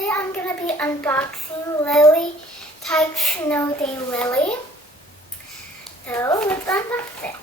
today I'm going to be unboxing Lilly, Tikes No Day Lilly. So let's unbox it.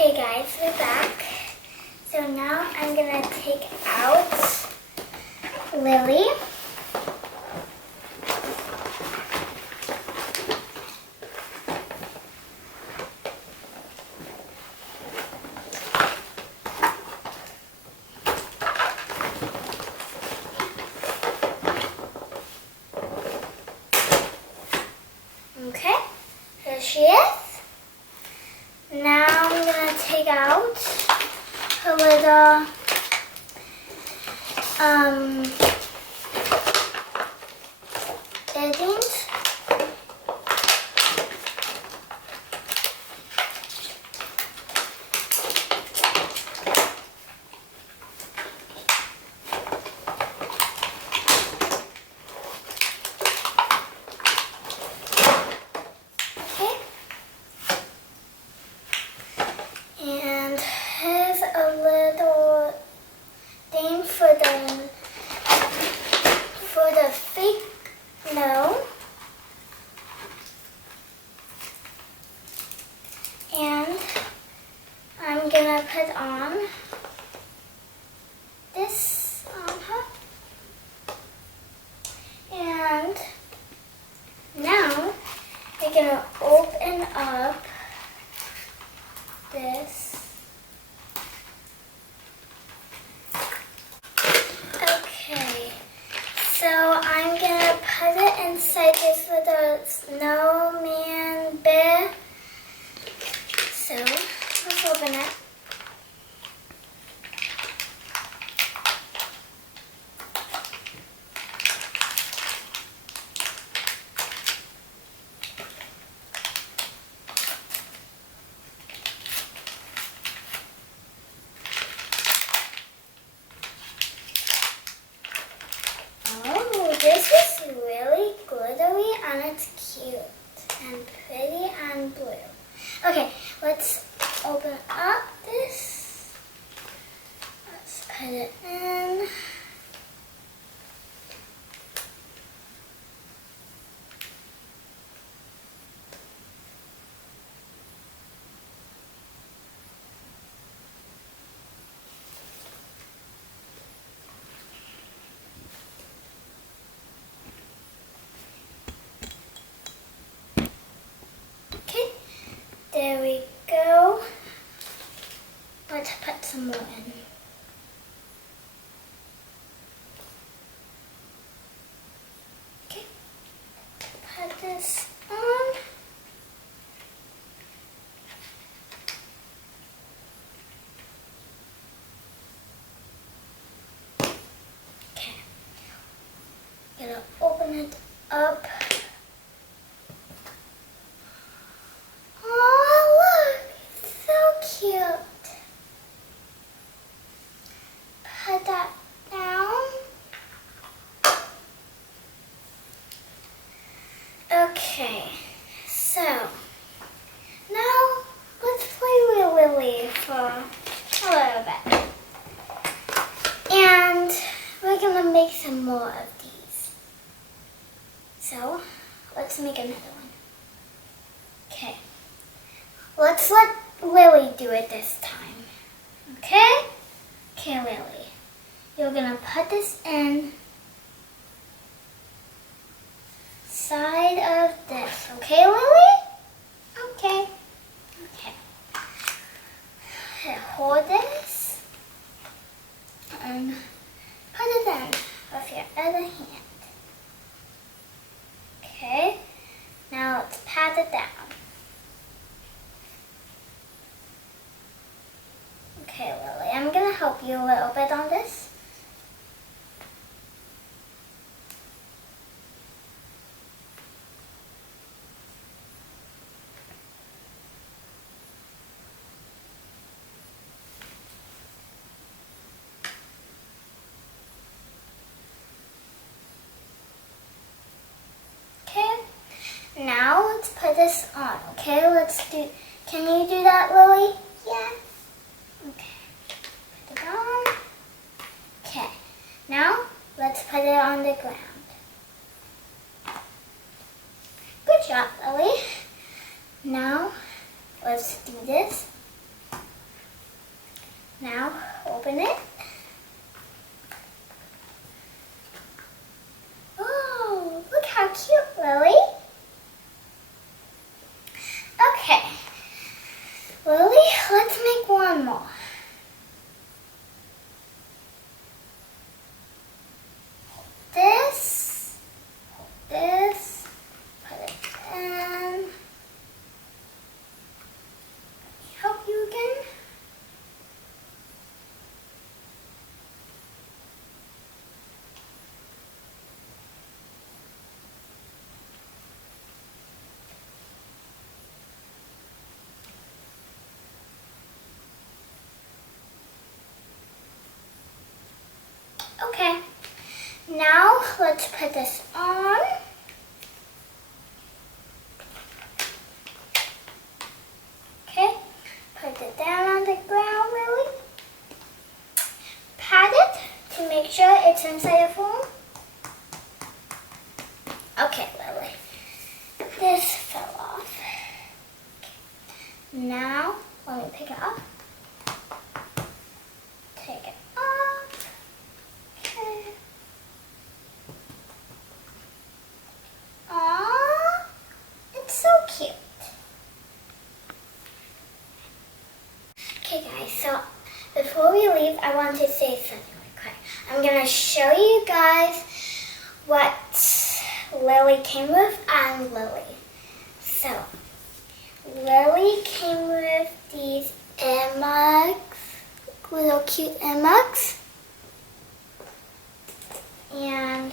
Okay guys, we're back. So now I'm gonna take out Lilly. Okay, here she is. Now I'm going to take out her little earrings. And here's a little thing for the fake nose. And I'm gonna put on this on her. And now we're gonna open up this. Okay, so I'm gonna put it inside this little snowman bear. So let's open it. This is really glittery and it's cute and pretty and blue. Okay, let's open up this. Let's put it in. There we go. Let's put some more in. Okay, put this on. Okay, gonna open it up. Put that down. Okay, so now let's play with Lilly for a little bit. And we're gonna make some more of these. So let's make another one. Okay, let's let Lilly do it this time. Okay? Okay, Lilly. You're gonna put this in side of this. Okay, Lilly? Okay. Okay. Here, hold this and put it in with your other hand. Okay. Now let's pat it down. you a little bit on this. Now let's put this on, okay? Can you do that, Lily? Yeah. Okay. Put it on. Okay. Now let's put it on the ground. Good job, Lily. Now let's do this. Now open it. Oh, look how cute, Lily. Okay, Lily, let's make one more. This, put it in. Let me help you again. Okay, now let's put this on. Okay, put it down on the ground, Lily. Pat it to make sure it's inside the foam. Okay, Lily, this fell off. Okay. Now, let me pick it up. Take it off. Okay. Aww, it's so cute. Okay guys, so before we leave, I want to say something really quick. I'm going to show you guys what Lily came with and Lily. So, Lily came with these ear mugs, little cute ear mugs. And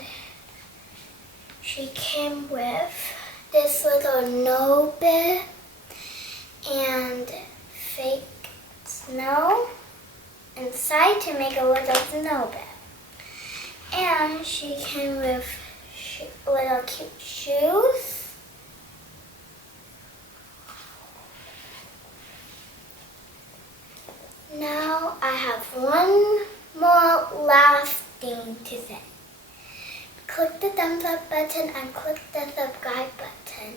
she came with this little snow bit and fake snow inside to make a little snow bit. And she came with little cute shoes. Now I have one more last thing to say. Click the thumbs up button and click the subscribe button.